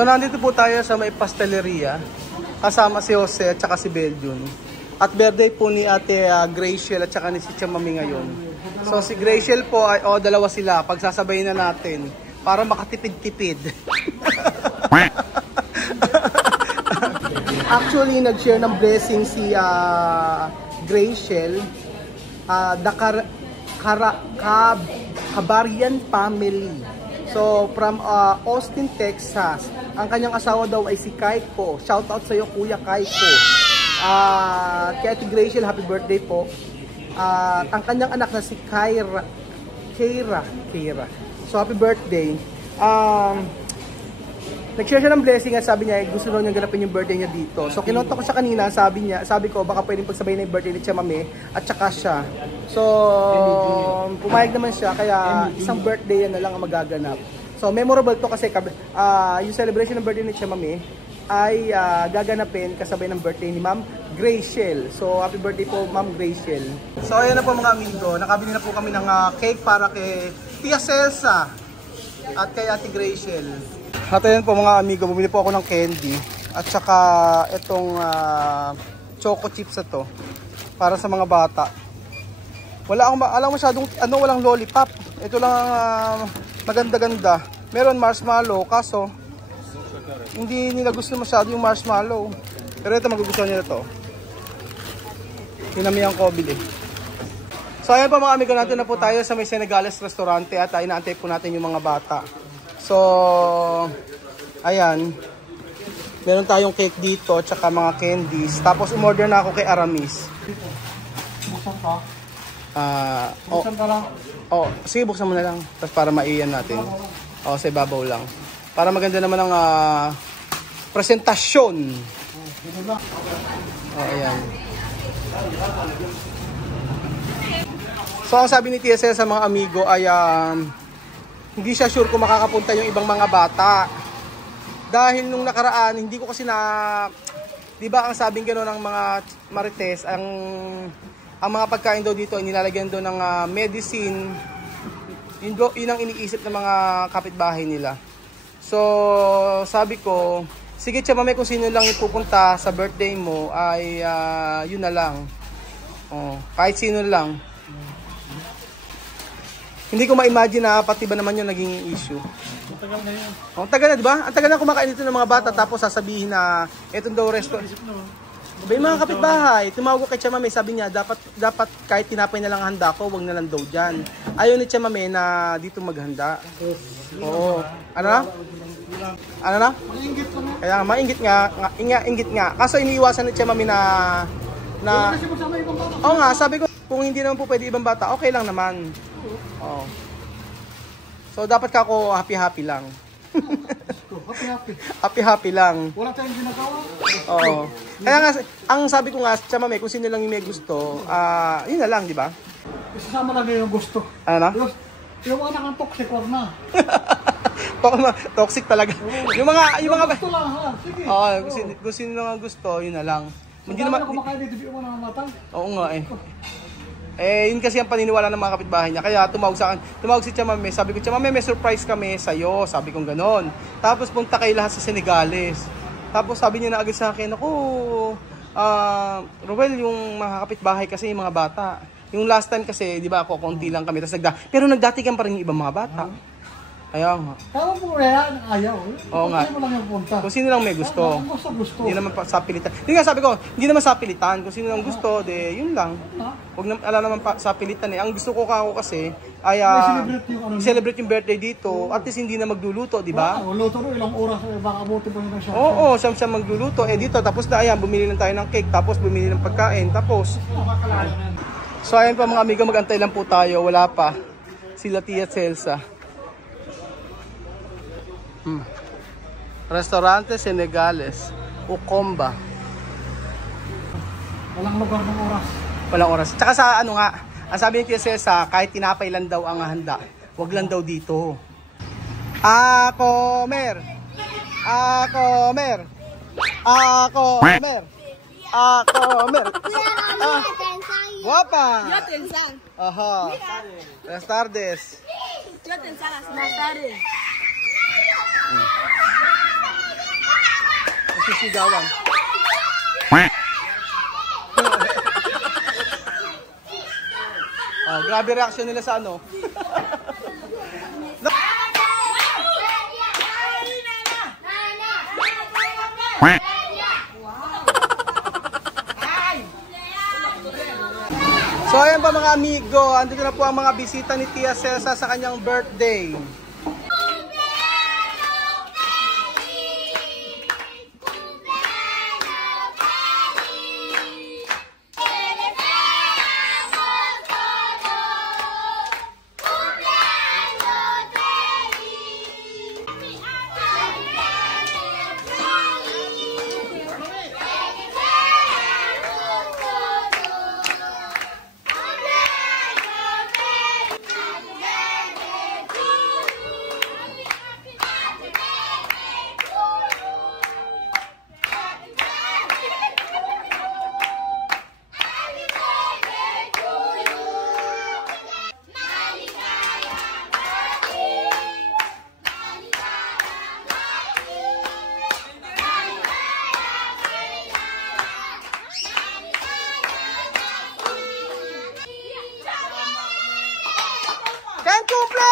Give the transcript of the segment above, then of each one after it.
So nandito po tayo sa may pasteleria. Kasama si Jose at saka si Belgium. At birthday po ni Ate Graciel at saka ni si Chamami ngayon. So si Graciel po ay dalawa sila. Pagsasabayin na natin para makatipid-tipid. Actually nag-share ng blessing si Graciel. The Kabarian family. So from Austin, Texas. Ang kanyang asawa daw ay si Kaiko. Shout out sa iyo Kuya Kaiko. Kay Ate Graciel, happy birthday po. Ang kanyang anak na si Keira. So happy birthday. Nag-share siya ng blessing at sabi niya gusto daw niya ganapin yung birthday niya dito. So kinontak ko siya kanina, sabi ko baka pwedeng pagsabayin na yung birthday ni Chamame at saka siya. So pumayag naman siya kaya isang birthday yan na lang ang magaganap. So memorable to kasi yung celebration ng birthday ni Chamame ay gaganapin kasabay ng birthday ni Ma'am Graciel. So happy birthday po Ma'am Graciel. So ayan na po mga amigo, nakabili na po kami ng cake para kay Tia Celsa at kay Ate Graciel. At ayan po mga amigo, bumili po ako ng candy at saka itong choco chips na to para sa mga bata. Wala akong alam masyadong walang lollipop. Ito lang maganda-ganda. Meron marshmallow kaso hindi nila gusto masyado yung marshmallow. Pero ito magugustuhan nila to. Pinamihan ko bili. So ayan po mga amigo, natin na po tayo sa may Senegales restaurante at inaantay po natin yung mga bata. So, ayan. Meron tayong cake dito, tsaka mga candies. Tapos, umorder na ako kay Aramis. Buksan ka? Buksan ka lang? Sige, buksan mo na lang. Tapos, para maiyan natin. Sa ibabaw lang. Para maganda naman ang presentasyon. Ayan. So, ang sabi ni TSL sa mga amigo ay hindi siya sure kung makakapunta yung ibang mga bata. Dahil nung nakaraan, hindi ko kasi di ba ang sabing gano'n ng mga marites, ang mga pagkain daw dito, nilalagyan doon ng medicine. Yun ang iniisip ng mga kapitbahay nila. So, sabi ko, sige Chamame, kung sino lang yung pupunta sa birthday mo, ay yun na lang. Kahit sino lang. Hindi ko ma-imagine na pati ba naman yung naging issue. Matagal na yun. Tagal na, di ba? Ang tagal na kumakain dito ng mga bata tapos sasabihin na etong daw restaurant. Ba yung mga kapitbahay, tumawag ko kay Chamame, sabi niya dapat kahit tinapay na lang handa ko, wag na lang daw dyan. Ayaw ni Chamame na dito maghanda. Oo. Ano na? Ano na? Maingit ka na. Kaya maingit nga. Kaso iniiwasan ni Chamame na oo nga, sabi ko kung hindi naman po pwede ibang bata, okay lang naman. Oh. So dapat ka ako happy lang. Happy lang. Wala tayong ginagawa. Oo. Kaya nga ang sabi ko nga Chamame, kung sino lang yung may gusto, yun na lang, di ba? Isasama lang yung gusto. Ano na? Yung anak ang toxic, wag na. Toxic talaga. Yung mga gusto lang ha. Sige. Kung sino lang ang gusto, yun na lang. Hindi naman kumakain dito, di mo na matang. Oo nga eh. Yun kasi ang paniniwala ng mga kapitbahay niya. Kaya tumawag si Chamame. Sabi ko, Chamame, may surprise kami sa'yo. Sabi kong ganon. Tapos punta kayo lahat sa Senegales. Tapos sabi niya na agad sa akin, Ruel, yung mga kapitbahay kasi yung mga bata. Yung last time kasi, di ba ako, konti lang kami. Pero nagdatigan pa rin yung ibang mga bata. Ayaw nga. Tama po rin, ayaw. Oo nga. Kung sino lang may gusto. Hindi naman sa pilitan. Hindi nga sabi ko, hindi naman sa pilitan. Kung sino lang gusto, yun lang. Huwag na, alam naman sa pilitan eh. Ang gusto ko kasi ay celebrate yung birthday dito. At least hindi na magluluto, di ba? Luto rin, ilang oras, baka abuti pa yun siya. Oo, siya magluluto. Dito, tapos na ayan, bumili lang tayo ng cake. Tapos bumili ng pagkain. Tapos. So ayan pa mga amigo, mag-antay lang po tayo. Wala pa. Sila Tia Celsa. Restaurante Senegales, Ukomba. Walang lugar ng oras. Walang oras. Tsaka sa ang sabi ni Tia Celsa, kahit tinapay lang daw ang handa, wag lang daw dito. Comer. Guapa. Aha. Buenas tardes. nagsisigawan. Oh, grabe reaction nila sa ano. So ayan pa mga amigo, andito na po ang mga bisita ni Tia Celsa sa kanyang birthday. ¿Quién cumple?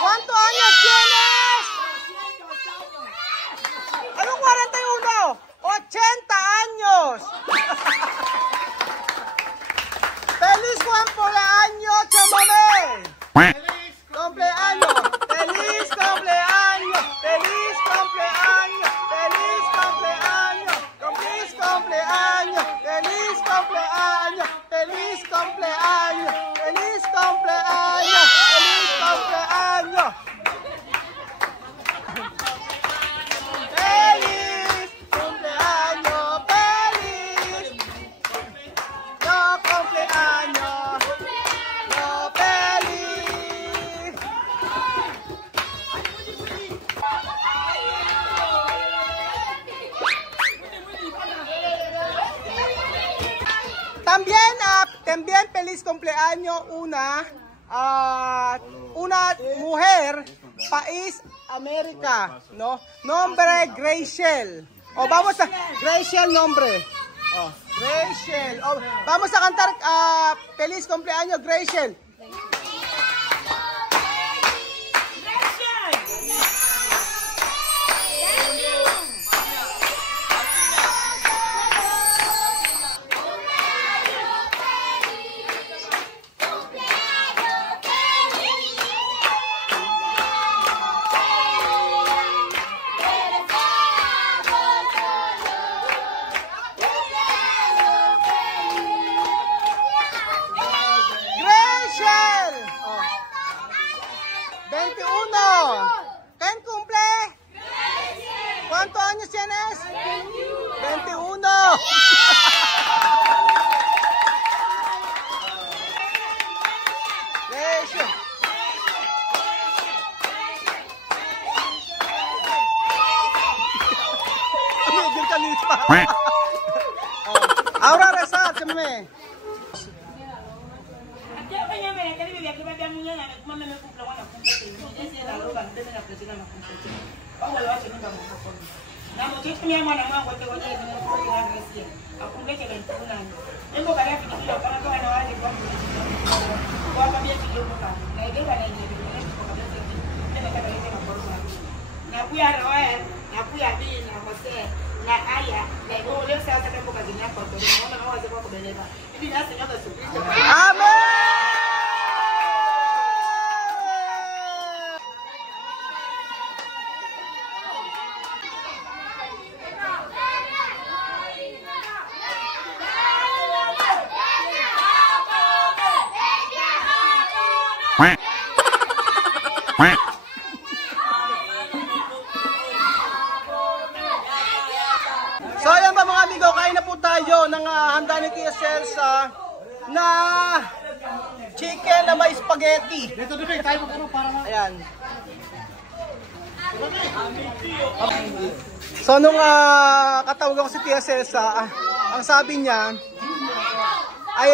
¿Cuántos años tienes? ¿Anong 41? 80 años. ¡Feliz cumpleaños, chamame! ¡Feliz cumpleaños! ¡Feliz cumpleaños! ¡Feliz cumpleaños! ¡Feliz cumpleaños! ¡Feliz cumpleaños! ¡Feliz cumpleaños! ¡Feliz cumpleaños! ¡Feliz cumpleaños! ¡Feliz cumpleaños! ¡Feliz cumpleaños! ¡Feliz! ¡No cumpleaños! ¡No feliz! También feliz cumpleaños una mujer, país América, ¿no? Nombre Graciel. O vamos a Graciel nombre. Oh, Graciel. Oh, vamos a cantar feliz cumpleaños Graciel. Graciel. Oh. 21. ¿Quién cumple? ¿Cuántos años tienes? 21. Graciel. Medyo kalit pa. Aura Reza, chamame. Amen. So ayan ba mga amigo, kain na po tayo ng handa ni Tia Celsa na chicken na may spaghetti. Dito tayo magkano para na. Ayan. So nung katawagan ko si Tia Celsa, ang sabi niya ay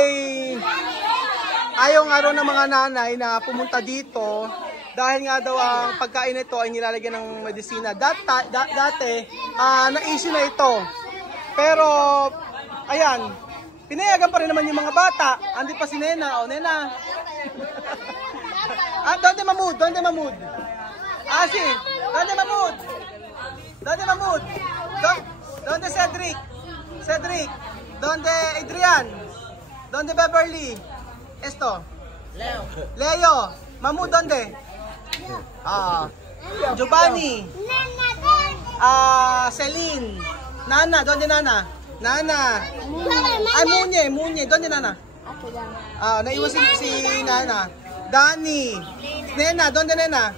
ayaw nga raw ng mga nanay na pumunta dito Dahil nga daw ang pagkain nito ay nilalagyan ng medisina. Dati, na-issue na ito. Pero, ayan, pinayagan pa rin naman yung mga bata. Andi pa si Nena. O, Nena. Donde Mamud? Si, Donde Mamud? Donde Cedric? Donde Adrian? Donde Beverly? Esto? Leo. Mamud, donde? Giovanni. Celine. Nana, donde Nana? Ay, Munye. Donde Nana? Naiwas si Nana. Dani. Nena, donde Nena?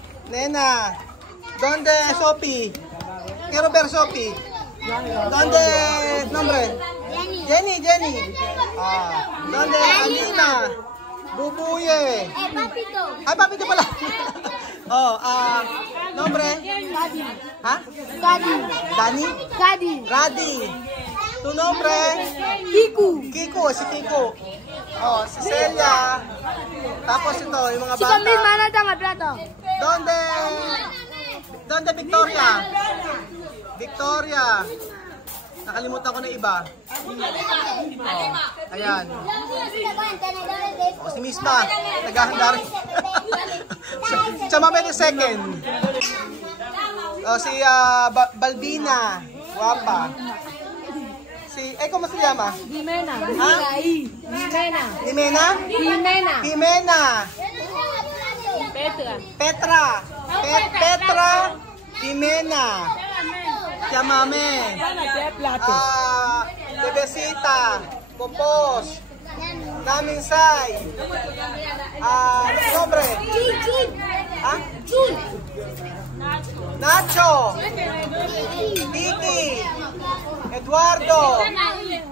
Donde Sophie? Quiero ver Sophie. Donde nombre? Jenny. Donde Alina? Bubuye. Ay, papito pala. Nombre? Ha? Dani? Radi. Tu nombre? Kiko, si Kiko. Si Celia. Tapos ito, yung mga bata. Donde Victoria? Nakalimutan ko na iba. Ayan. Si Miss Pa, naghahanda rin. Chamame the second. Si Balbina, guapa. ¿Cómo se llama? Jimena. Jimena. Petra. Jimena. Chamame. Bebecita. Popos. Naminsay. Nombre. Nacho. Vicky. Eduardo.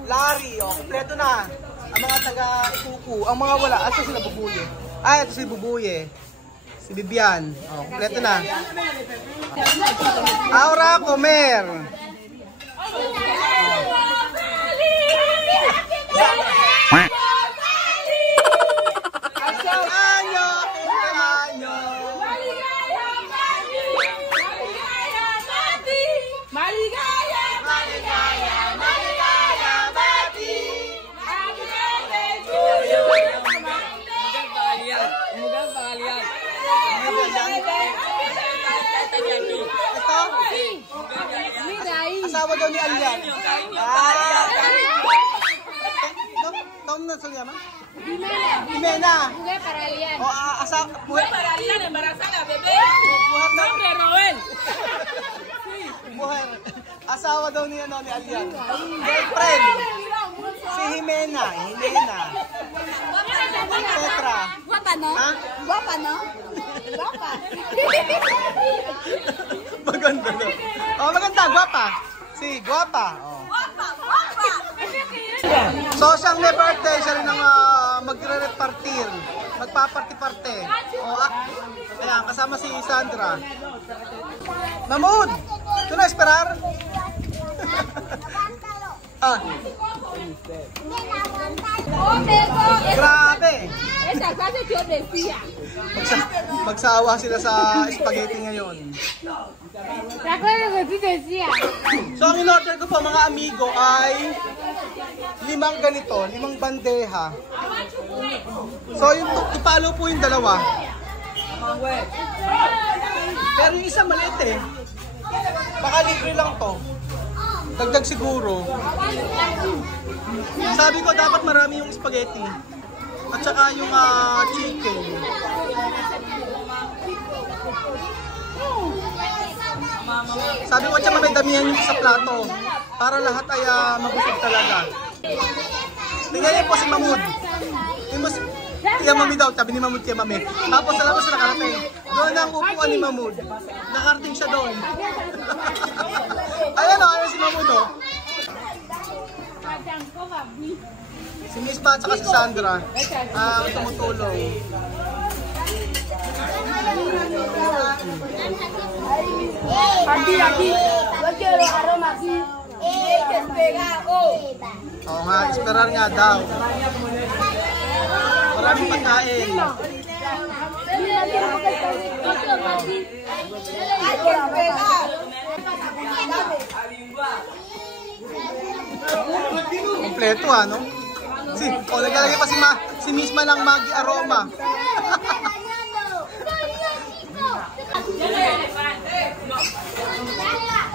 Larry. Kompleto na. Ang mga taga-ikuku. Ang mga wala. Ito sila Bubuye. Ito si Bubuye. Si Bibian. Kompleto na. Aura Comer. Asawa daw ni Alian. ¿Cómo se llama? Jimena. Mujer para Alian. Mujer para Alian, embarazada, bebé. Nombre Roel. Mujer. Asawa daw ni Alian. Girlfriend. Si Jimena. Petra. Guapa, ¿no? Guapa, ¿no? Guapa. Maganda na. Maganda. Guapa. Si Guapa. So, siyang may birthday, siya rin ang magre-repartir. Magpaparty-parte. Ayan, kasama si Sandra. Mamud! ¿Tú no esperar? Grabe! Magsawa sila sa spaghetti ngayon. So ang in-order ko po mga amigo ay 5 ganito, 5 bandeja. So yung ipalo po yung dalawa. Pero yung isa maliit eh. Baka libre lang to. Dagdag siguro. Sabi ko dapat marami yung spaghetti. At saka yung chicken. Sabi ko siya may damihan yung sa plato. Para lahat ay mabusog talaga. Tingnan niyo po si Mamud. Kaya Mami daw, sabi ni Mamud kay Mami. Tapos alam mo siya nakarating. Doon ang upuan ni Mamud. Nakarating siya doon. Ayan si Mamud o. Si Miss Pa at si Sandra tumutulong. Aquí. Yo quiero aroma aquí. Oo nga, esperar nga daw. maraming pagkain. Kompleto ano? Naglalagay pa si Misma ng Maggi Aroma.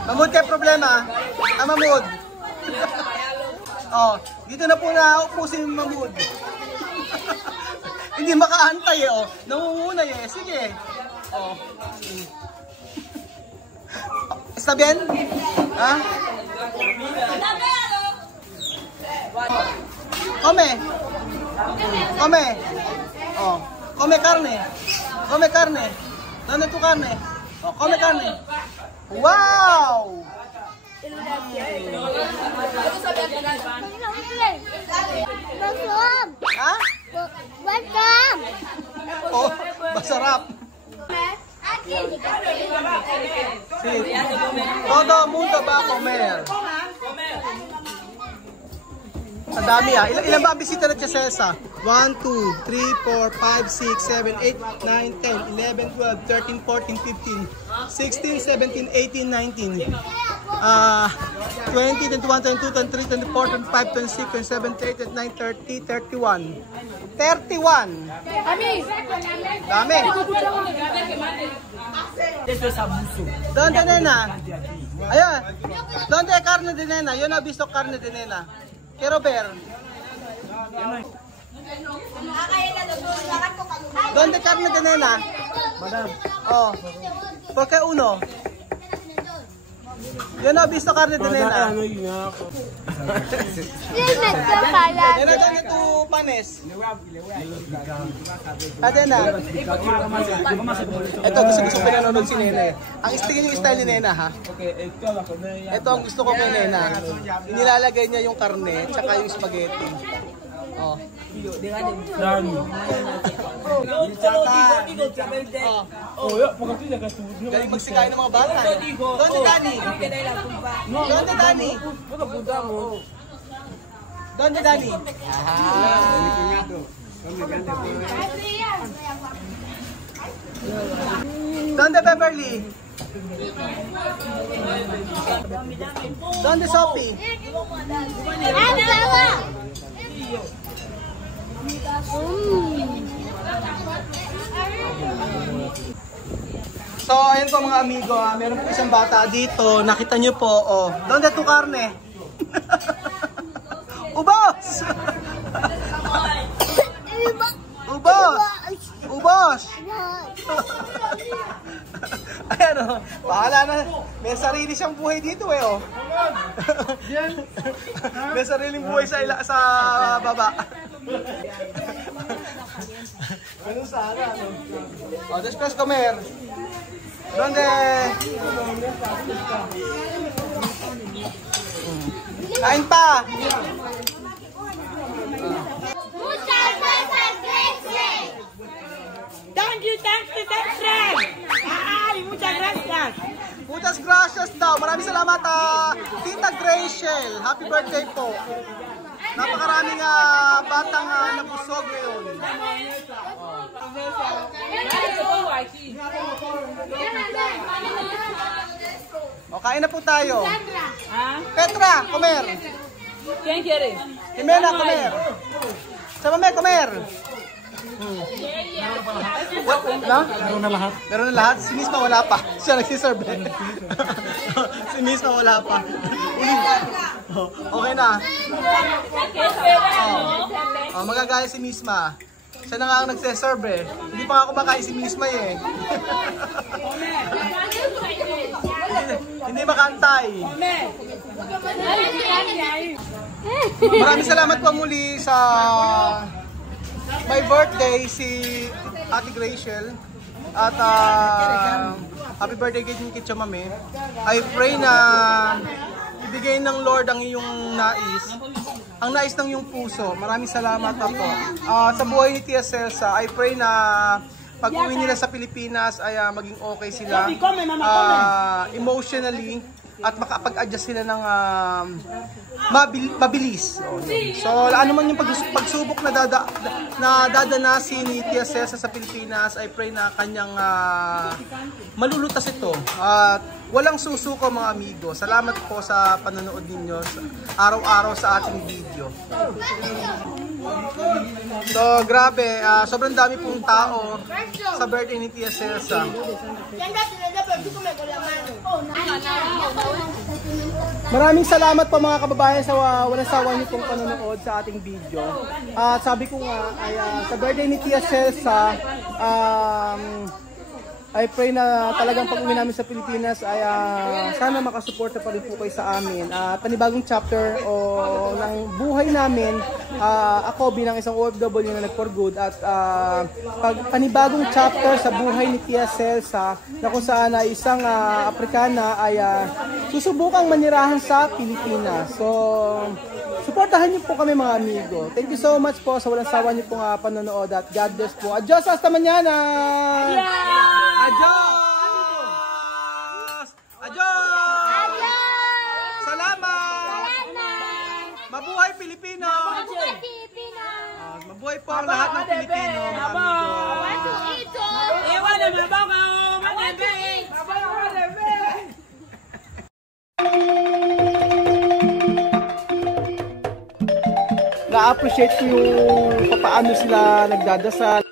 Mamud kayo problema? Mamud. Dito na po naupo si Mamud. Hindi makaantay eh, Nangunguna eh. Sige. Está bien? Ha? Come. Come carne. Come carne. ¿Dónde tu carne? Come carne. Wow! Ha? Masarap. Sí. Todo mundo va a comer. Ang dami Ilan ba ang bisita na Cesa? 1, 2, 3, 4, 5, 6, 7, 8, 9, 10, 11, 12, 13, 14, 15, 16, 17, 18, 19, 20, 21, 22, 23, 24, 25, 26, 27, 28, 29, 30, 31. 31! Dami! ¿Dónde, nena? Ayun! ¿Dónde carne de nena? Yo no he visto carne de nena. Quiero ver. ¿Dónde carne de nena? Madam. ¿Por qué uno? Yo no he visto carne de nena. Nena, ¿dónde tu panes? Nena. Ito, gusto ko pinanonood si Nena. Ang tingin yung style ni Nena, ha? Ito ang gusto ko kay Nena. Nilalagay niya yung karne, tsaka yung spaghetti. Galing magsikain ng mga bata. Donde Dani? Donde Dani? Donde Dani? Donde Beverly? Donde Sophie? So, ayun po mga amigo, meron po isang bata dito, nakita nyo po, donde tu carne? Ubos! Ubos! Ubos! Ayan bahala na, may sarili siyang buhay dito may sariling buhay sa baba. Ganun sana, después comer. ¿Dónde? Kain pa! Thank you, friend. Ay, muchas gracias. Muchas gracias daw. Maraming salamat, Tita Graciel. Happy birthday po. Napakaraming batang nabusog ngayon. Kain na po tayo. Petra, comer. ¿Quién quiere? Jimena, comer. Sa mame, comer. No? Meron na lahat. Meron na lahat? Si Misma wala pa. Siya nagsiserve. Si Misma wala pa. Okay na. Magagaya si Misma. Siya na nga ang nagsiserve Hindi pa nga kumakain si Misma Hindi makantay. Maraming salamat po muli sa my birthday si Ate Graciel at happy birthday kay Kitcha Mame. I pray na ibigay ng Lord ang iyong nais, ang nais ng iyong puso. Maraming salamat po. Sa buhay ni Tia Celsa, I pray na pag uwi nila sa Pilipinas ay maging okay sila emotionally at makapag-adjust sila ng mabilis. So ano man yung pagsubok na dadanasin ni Tia Celsa sa Pilipinas, I pray na kanyang malulutas ito. At walang susuko mga amigo. Salamat po sa panonood ninyo araw-araw sa ating video. So grabe, sobrang dami pong tao sa birthday ni Tia Celsa. Maraming salamat po mga kababayan sa walang sawa niyo pong panonood sa ating video. At sabi ko nga ay sa birthday ni Tia Celsa, I pray na talagang pag-uwi namin sa Pilipinas ay sana makasuporta pa rin po kayo sa amin. Panibagong chapter ng buhay namin, ako bilang isang OFW na nag-for good at panibagong chapter sa buhay ni Tia Celsa na kung saan ay isang Aprikana ay susubukang manirahan sa Pilipinas. So, suportahan niyo po kami mga amigo. Thank you so much po sa walang sawa niyo pong panonood at God bless po. Adios, hasta mañana! Adios! Adios! Salamat! Mabuhay Pilipino! Mabuhay po ang lahat ng Pilipino, mga amigo. Iwan na mababaw! Manebe! Na-appreciate ko yung paano sila nagdadasal.